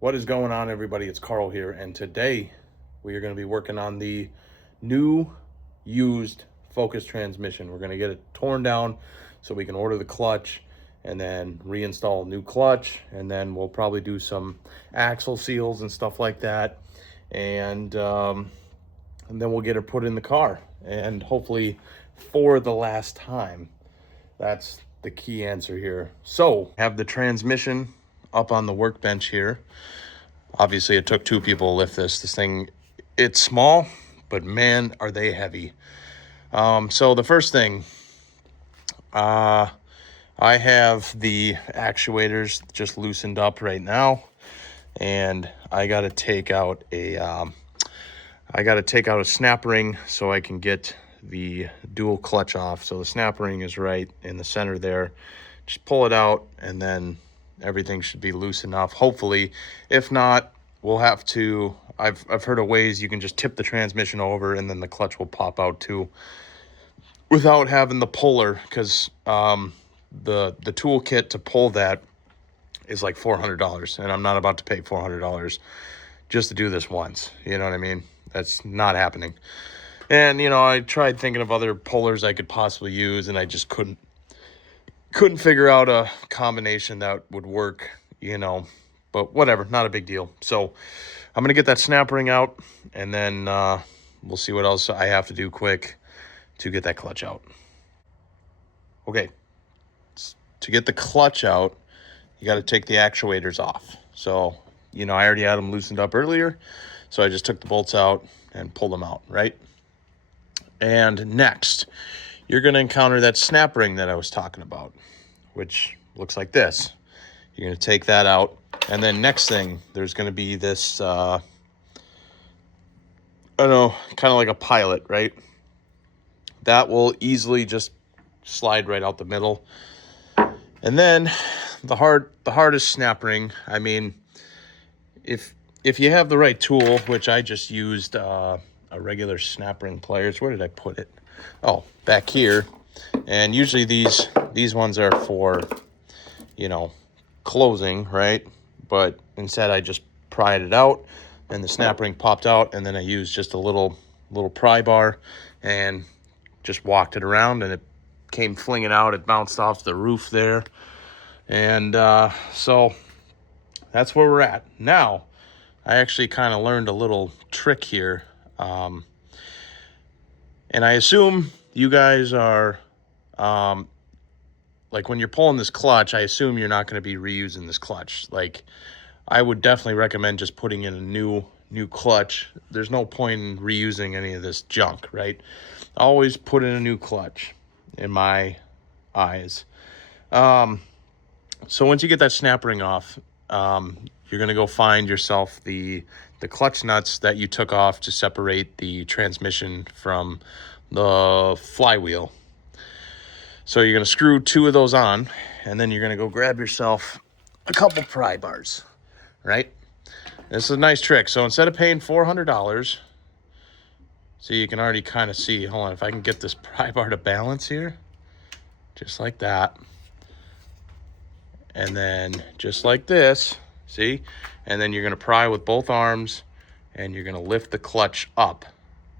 What is going on, everybody? It's Carl here, and today we are going to be working on the new used Focus transmission. We're going to get it torn down so we can order the clutch and then reinstall a new clutch, and then we'll probably do some axle seals and stuff like that, and then we'll get it put in the car, and hopefully for the last time. That's the key answer here. So, have the transmission up on the workbench here. Obviously, it took two people to lift this. This thing, it's small, but man, are they heavy. So the first thing, I have the actuators just loosened up right now, and I got to take out a snap ring so I can get the dual clutch off. So the snap ring is right in the center there. Just pull it out, and then everything should be loose enough, hopefully. If not, we'll have to, I've heard of ways you can just tip the transmission over and then the clutch will pop out too without having the puller, because the toolkit to pull that is like $400, and I'm not about to pay $400 just to do this once. You know what I mean? That's not happening. And I tried thinking of other pullers I could possibly use, and I just couldn't figure out a combination that would work, but whatever, not a big deal. So I'm going to get that snap ring out, and then we'll see what else I have to do quick to get that clutch out. Okay, to get the clutch out, you got to take the actuators off. So, I already had them loosened up earlier, so I just took the bolts out and pulled them out, right? And next, you're going to encounter that snap ring that I was talking about, which looks like this. You're going to take that out. And then next thing, there's going to be this, I don't know, kind of like a pilot, right? That will easily just slide right out the middle. And then the hardest snap ring, I mean, if you have the right tool, which I just used a regular snap ring pliers. Where did I put it? Oh, back here. And usually these ones are for, closing, right? But instead I just pried it out, and the snap ring popped out, and then I used just a little pry bar and just walked it around, and it came flinging out. It bounced off the roof there. And so that's where we're at. Now, I actually kind of learned a little trick here. And I assume you guys are, like when you're pulling this clutch, I assume you're not going to be reusing this clutch. Like, I would definitely recommend just putting in a new clutch. There's no point in reusing any of this junk, right? Always put in a new clutch, in my eyes. So once you get that snap ring off, you're going to go find yourself the clutch nuts that you took off to separate the transmission from the flywheel. So you're going to screw two of those on, and then you're going to go grab yourself a couple pry bars, right? This is a nice trick. So instead of paying $400, see, you can already kind of see, hold on, if I can get this pry bar to balance here, just like that. And then just like this, see? And then you're going to pry with both arms, and you're going to lift the clutch up.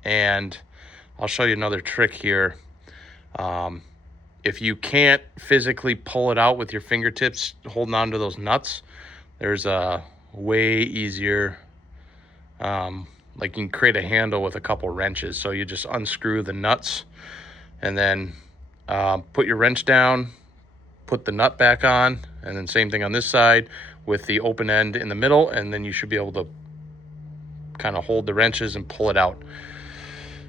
And I'll show you another trick here. If you can't physically pull it out with your fingertips holding on to those nuts, there's a way easier, like you can create a handle with a couple wrenches. So you just unscrew the nuts, and then put your wrench down, put the nut back on, and then same thing on this side with the open end in the middle, and then you should be able to kind of hold the wrenches and pull it out.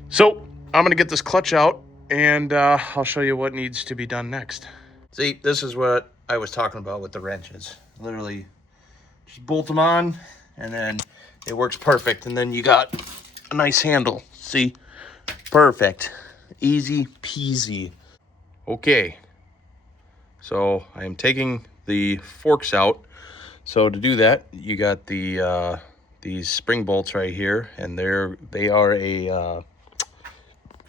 So I'm going to get this clutch out, and I'll show you what needs to be done next. See, this is what I was talking about with the wrenches. Literally just bolt them on, and then it works perfect. And then you got a nice handle. See? Perfect. Easy peasy. Okay. So I am taking the forks out. So to do that, you got the these spring bolts right here, and they are a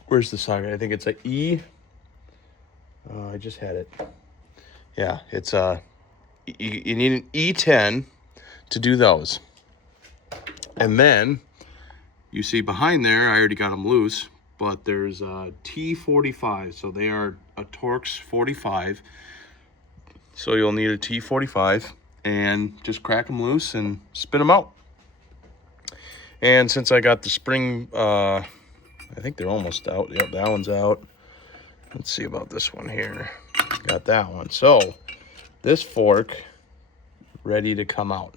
where's the socket? I think it's a E. I just had it. Yeah, it's a. You need an E10 to do those. And then you see behind there, I already got them loose, but there's a T45. So they are a Torx 45. So you'll need a T45 and just crack them loose and spin them out. And since I got the spring, I think they're almost out. Yep, that one's out. Let's see about this one here. Got that one. So this fork ready to come out.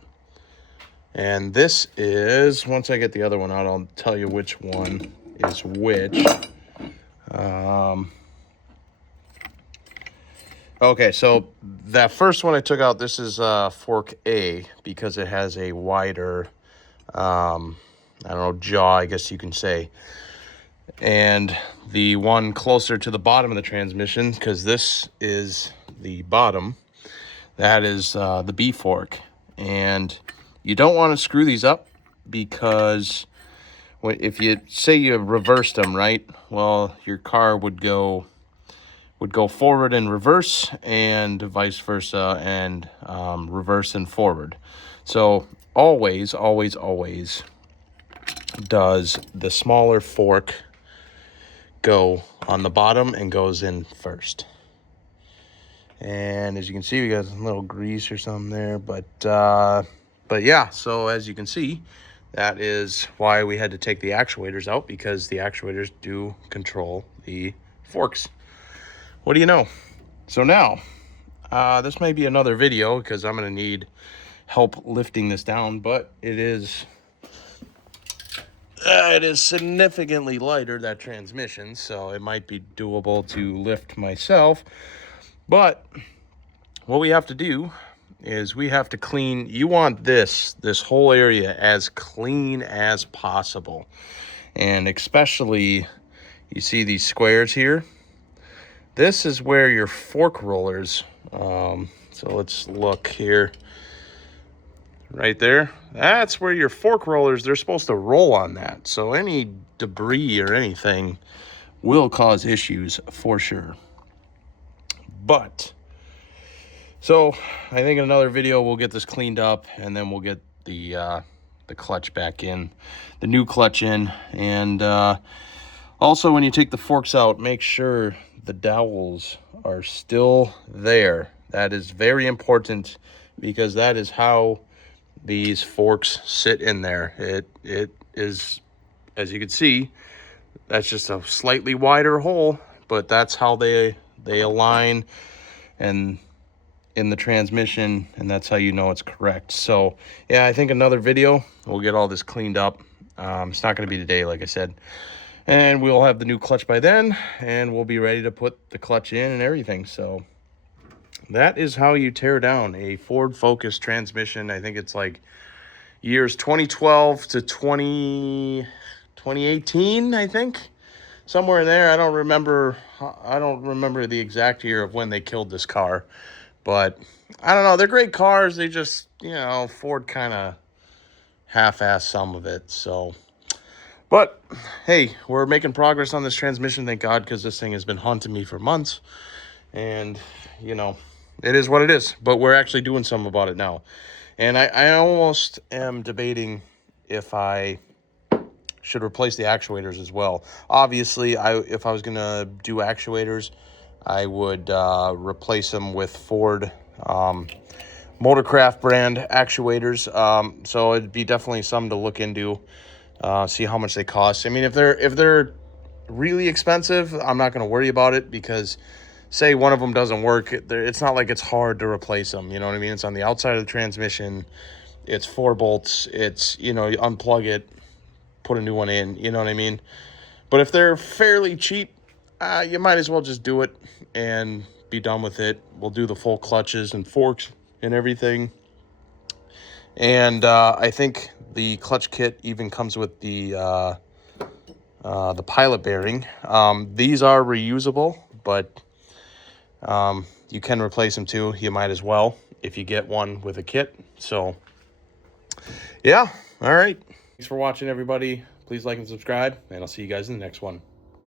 And this is, once I get the other one out, I'll tell you which one is which. Okay, so that first one I took out, this is fork A, because it has a wider, I don't know, jaw, I guess you can say. And the one closer to the bottom of the transmission, because this is the bottom, that is the B fork. And you don't want to screw these up, because if you say you reversed them, right? Well, your car would go forward and reverse, and vice versa, and reverse and forward. So always, always, always does the smaller fork go on the bottom and goes in first. And as you can see, we got a little grease or something there, but yeah, so as you can see, that is why we had to take the actuators out, because the actuators do control the forks. What do you know? So now, this may be another video, because I'm going to need help lifting this down, but it is significantly lighter, that transmission, so it might be doable to lift myself. But what we have to do is we have to clean. You want this whole area as clean as possible. And especially, you see these squares here? This is where your fork rollers, so let's look here. Right there, that's where your fork rollers, they're supposed to roll on that. So any debris or anything will cause issues for sure. But, so I think in another video we'll get this cleaned up, and then we'll get the clutch back in, the new clutch in. And also, when you take the forks out, make sure the dowels are still there. That is very important, because that is how these forks sit in there. It is, as you can see, that's just a slightly wider hole, but that's how they align and in the transmission, and that's how you know it's correct. So yeah, I think another video we'll get all this cleaned up. It's not going to be today, like I said, and we'll have the new clutch by then, and we'll be ready to put the clutch in and everything. So that is how you tear down a Ford Focus transmission. I think it's like years 2012 to 2018, I think. Somewhere in there. I don't remember the exact year of when they killed this car. But I don't know. They're great cars. They just, Ford kind of half-assed some of it. So, but hey, we're making progress on this transmission, thank God, because this thing has been haunting me for months. And, it is what it is. But we're actually doing something about it now. And I almost am debating if I should replace the actuators as well. Obviously, if I was going to do actuators, I would replace them with Ford Motorcraft brand actuators. So it'd be definitely something to look into, see how much they cost. I mean, if they're really expensive, I'm not going to worry about it, because say one of them doesn't work, it's not like it's hard to replace them. You know what I mean? It's on the outside of the transmission. It's 4 bolts. It's, you unplug it, put a new one in. You know what I mean? But if they're fairly cheap, you might as well just do it and be done with it. We'll do the full clutches and forks and everything. And I think the clutch kit even comes with the pilot bearing. These are reusable, but you can replace them too. You might as well if you get one with a kit. So yeah, all right. Thanks for watching, everybody. Please like and subscribe, and I'll see you guys in the next one.